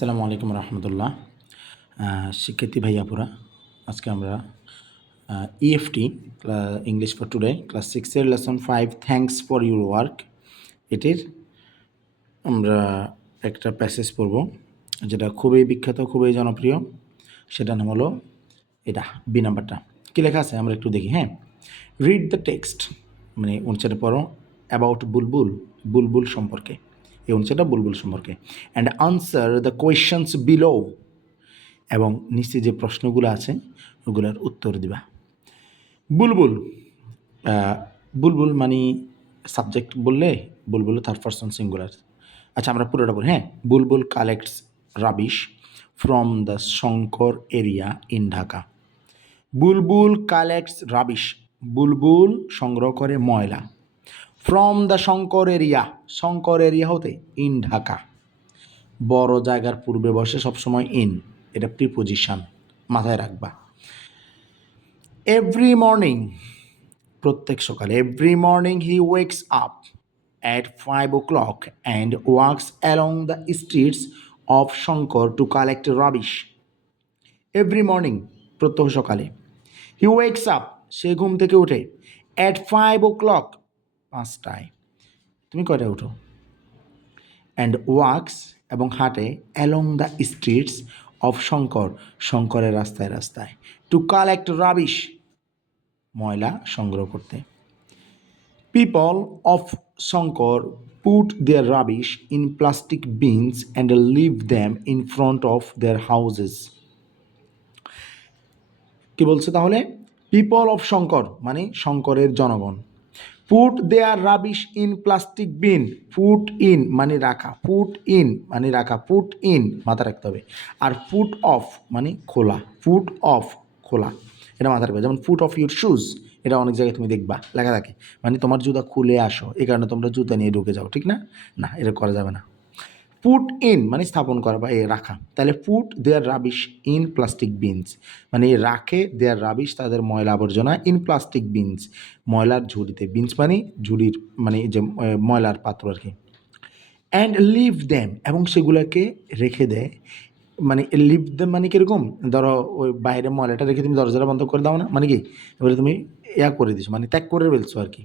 আসসালামু আলাইকুম রহমতুল্লাহ। শিক্ষার্থী ভাইয়াপুরা, আজকে আমরা EFT English for today class 6-এর lesson 5 thanks for your work এটির আমরা একটা প্যাসেজ পড়ব, যেটা খুবই বিখ্যাত, খুবই জনপ্রিয়। সেটার নাম হলো এটা, বি নাম্বারটা কী লেখা আছে আমরা একটু দেখি। হ্যাঁ, রিড দ্য টেক্সট, মানে অনুচ্ছেদটা পড়ো। অ্যাবাউট বুলবুল, বুলবুল সম্পর্কে, এই অনুচ্ছেদটা বুলবুল সম্পর্কে। And answer the questions below, এবং নিচে যে প্রশ্নগুলো আছে ওগুলোর উত্তর দিবা। বুলবুল, বুলবুল মানে সাবজেক্ট বললে বুলবুল থার্ড পারসন সিঙ্গুলার। আচ্ছা, আমরা পুরোটা বলি। হ্যাঁ, Bulbul collects rubbish from the Shankar area in Dhaka. Bulbul collects rubbish, Bulbul সংগ্রহ করে ময়লা। From the Shankar area, Shankar area হতে, ইন ঢাকা। বড় জায়গার পূর্বে বসে সবসময় ইন, এটা প্রিপোজিশন, মাথায় রাখবা। এভরি মর্নিং, প্রত্যেক সকালে। Every morning he wakes up at 5 o'clock and walks along the streets of Shankar to collect rubbish. Every morning, প্রত্যহ সকালে। He wakes up, সে ঘুম থেকে উঠে। At 5 o'clock, 5টায়। তুমি কয়টায় উঠো? And walks, এবং হাঁটে, along the streets of Shankar, শঙ্করের রাস্তায় রাস্তায়, to collect rubbish, ময়লা সংগ্রহ করতে। People of Shankar put their rubbish in plastic bins and leave them in front of their houses. কি বলছে তাহলে? পিপল অফ শঙ্কর মানে শঙ্করের জনগণ। Put their rubbish in plastic bin, put in মানে রাখা, পুট ইন মানে রাখা, পুট ইন মাথা রাখতে হবে। আর পুট অফ মানে খোলা, পুট অফ খোলা, এটা মাথা রাখবে। যেমন ফুট অফ ইউর শুজ, এটা অনেক জায়গায় তুমি দেখবা লেখা থাকে, মানে তোমার জুতা খুলে আসো, এই কারণে তোমরা জুতা নিয়ে ঢুকে যাও, ঠিক না? না, এটা করা যাবে না। পুট ইন মানে স্থাপন করা বা রাখা, তাহলে put their rubbish in plastic bins মানে রাখে দেয়ার রাবিশ তাদের ময়লা আবর্জনা ইন প্লাস্টিক বিনস ময়লার ঝুড়িতে, বিনস মানে ঝুড়ির, মানে যে ময়লার পাত্র আর কি। অ্যান্ড লিভ দ্যাম, এবং সেগুলোকে রেখে দেয়, মানে লিভ দ্যাম মানে কীরকম, ধরো ওই বাইরে ময়লাটা রেখে তুমি দরজাটা বন্ধ করে দাও না, মানে কি এবারে তুমি করে দিছো, মানে ত্যাগ করে ফেলছো আর কি।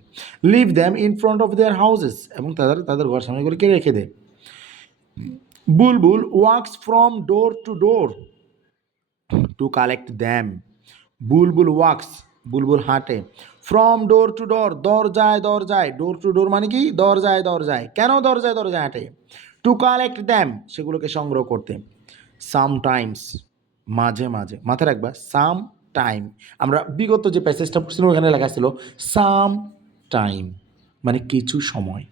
Leave them in front of their houses, এবং তাদের ঘর সামনে করে কে রেখে দেয়। Bulbul walks from door to door to collect them. Bulbul walks, Bulbul হাঁটে, ফ্রম ডোর টু ডোর, দরজায় দরজায়, ডোর টু ডোর মানে কি দরজায় দরজায়, কেন দরজায় দরজায় হাঁটে? টু কালেক্ট দ্যাম, সেগুলোকে সংগ্রহ করতে। সামটাইমস মাঝে মাঝে, মাথায় রাখবা সাম টাইম। আমরা বিগত যে প্যাসেজটা পড়ছিলাম ওখানে লেখা ছিল সাম টাইম মানে কিছু সময়,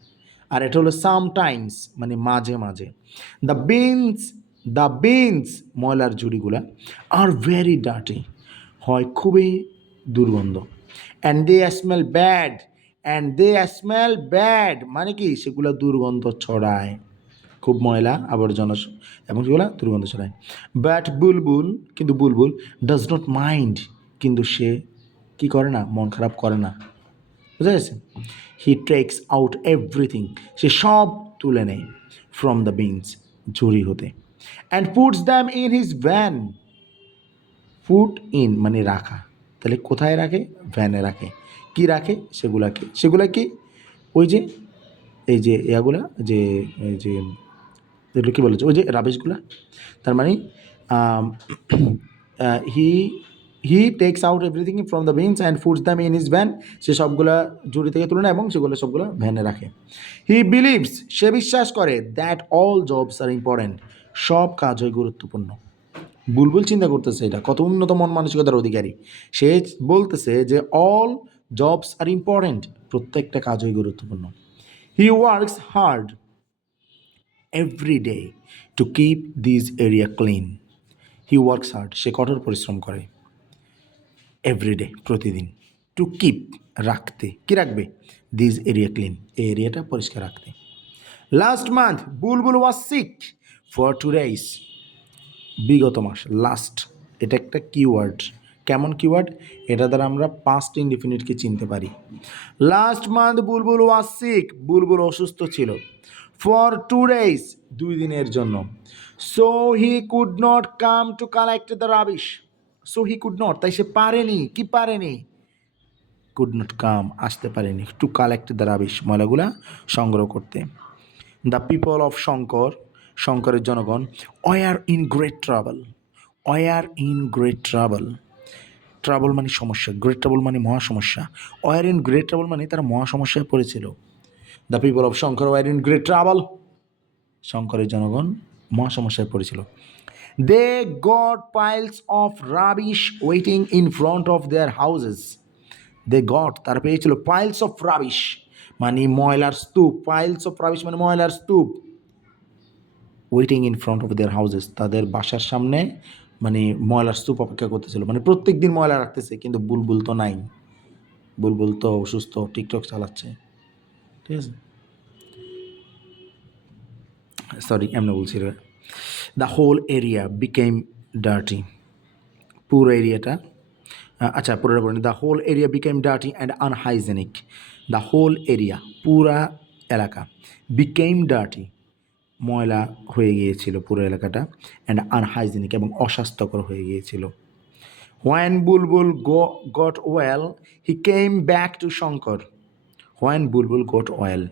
আর এটা হলো সামটাইমস মানে মাঝে মাঝে। দ্য বিনস ময়লার ঝুড়িগুলা আর ভেরি ডার্টি, হয় খুবই দুর্গন্ধ। অ্যান্ড দে স্মেল ব্যাড মানে কি সেগুলো দুর্গন্ধ ছড়ায়, খুব ময়লা আবর্জনা এবং সেগুলো দুর্গন্ধ ছড়ায়। বাট বুলবুল, কিন্তু বুলবুল ডাজ নট মাইন্ড, কিন্তু সে কি করে না, মন খারাপ করে না, বুঝা গেছে? হি টেক্স আউট এভরিথিং, সে সব তুলে নেয়, ফ্রম দ্য বিনস ঝুড়ি হতে। And puts them in his van, put in মানে রাখা, তাহলে কোথায় রাখে? ভ্যানে রাখে। কি রাখে? সেগুলা কি ওই যে এই যে ইয়াগুলা, যে এই যে এগুলো কী বলেছে, ওই যে রাবিশগুলা, তার মানে he takes out everything from the bins and puts them in his van, সে সবগুলা ঝুড়ি থেকে তুলে নেয় এবং সেগুলো সবগুলো ভ্যানে রাখে। হি বিলিভস, সে বিশ্বাস করে, that all jobs are important, সব কাজই গুরুত্বপূর্ণ। বুলবুল চিন্তা করতেছে এটা কত উন্নত মন মানসিকতার অধিকারী, সে বলতেছে যে অল জবস আর ইম্পর্টেন্ট, প্রত্যেকটা কাজই গুরুত্বপূর্ণ। He works hard every day to keep this area clean. He works hard, সে কঠোর পরিশ্রম করে, এভরিডে প্রতিদিন, টু কিপ রাখতে, কি রাখবে? দিস এরিয়া ক্লিন, এই এরিয়াটা পরিষ্কার রাখতে। Last month Bulbul was sick for 2 days, বিগত মাস, লাস্ট এটা একটা কিওয়ার্ড। কেমন কিওয়ার্ড? এটা দ্বারা আমরা পাস্ট ইনডিফিনিটকে চিনতে পারি। Last month Bulbul was sick, Bulbul অসুস্থ ছিল, ফর 2 days 2 দিনের জন্য। So he could not come to collect the rubbish. So he could not, তাই সে পারেনি, কি পারেনি, কুড নট কাম, আসতে পারেনি, টু কালেক্ট দ্য রাবিশ, ময়লাগুলা সংগ্রহ করতে। দ্য পিপল অফ শঙ্কর, শঙ্করের জনগণ, were in great trouble, were in great trouble, trouble মানে সমস্যা, গ্রেট ট্রাবল মানে মহা সমস্যা, ওয়ার ইন গ্রেট ট্রাবল মানে তারা মহা সমস্যায় পড়েছিল। The people of Shankar were in great trouble, শঙ্করের জনগণ মহা সমস্যায় পড়েছিল। They got piles of rubbish waiting in front of their houses. They got, তারা পেয়েছিল পাইলস অফ রাবিশ মানে ময়লার স্তূপ, পাইলস অফ রাবিশ মানে ময়লার স্তূপ, waiting in front of their houses, তাদের বাসার সামনে মানে ময়লার স্তূপ অপেক্ষা করতেছিল, মানে প্রত্যেক দিন ময়লা রাখতেছে, কিন্তু বুলবুল তো নাই, বুলবুল তো অসুস্থ, টিকটক চালাচ্ছে, ঠিক আছে, সরি এমনি বলছি রে। The whole area became dirty, পুরো এরিয়াটা, আচ্ছা পুরোটা বলি, the whole area became dirty and unhygienic. The whole area, পুরা এলাকা, বিকেম ডার্টি, ময়লা হয়ে গিয়েছিল পুরো এলাকাটা, অ্যান্ড আনহাইজেনিক এবং অস্বাস্থ্যকর হয়ে গিয়েছিল। When Bulbul goat well he came back to Shankar. When Bulbul goat well,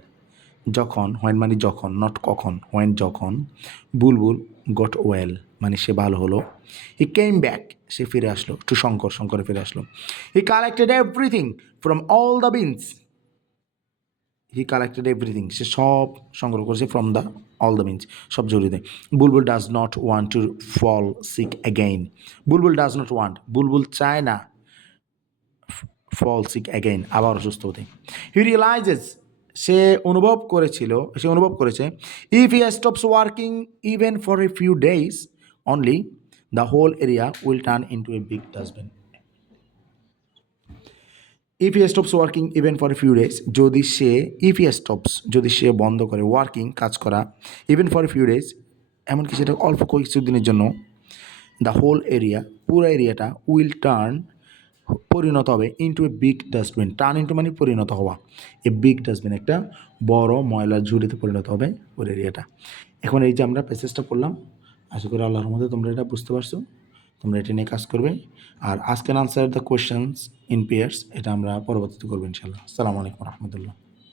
যখন, হোয়েন মানে যখন, নট কখন, হোয়েন যখন, বুলবুল গট ওয়েল মানে সে ভালো হলো, হি কেম ব্যাক সে ফিরে আসলো, টু শঙ্কর, শঙ্করে ফিরে আসলো। He collected everything from all the bins, he collected everything সে সব সংগ্রহ করেছে, from the all the bins সব জড়িয়ে দেয়। Bulbul does not want to fall sick again, Bulbul does not want, Bulbul চায় না, ফল সিক অ্যাগেইন আবার অসুস্থ হতে। হি রিয়েলাইজেস, সে অনুভব করেছে, if he stops working even for a few days only, the whole area will turn into a big dustbin. If he stops working even for a few days, যদি সে, if he stops যদি সে বন্ধ করে, working কাজ করা, even for a few days এমনকি সেটা অল্প কিছু দিনের জন্য, দ্য হোল এরিয়া পুরো এরিয়াটা, উইল টার্ন পরিণত হবে, into a big dustbin, turn into মানে পরিণত হওয়া, এ বিগ ডাস্টবিন একটা বড় ময়লার ঝুড়িতে পরিণত হবে পুরো এরিয়াটা। এখন এই যে আমরা প্যাসেজটা পড়লাম, আশা করি আল্লাহর মধ্যে তোমরা এটা বুঝতে পারছো, তোমরা এটা নিয়ে কাজ করবে। আর আজকের answer the questions in pairs এটা আমরা পরবর্তীতে করবো ইনশাল্লাহ। আসসালামু আলাইকুম রহমতুল্লাহ।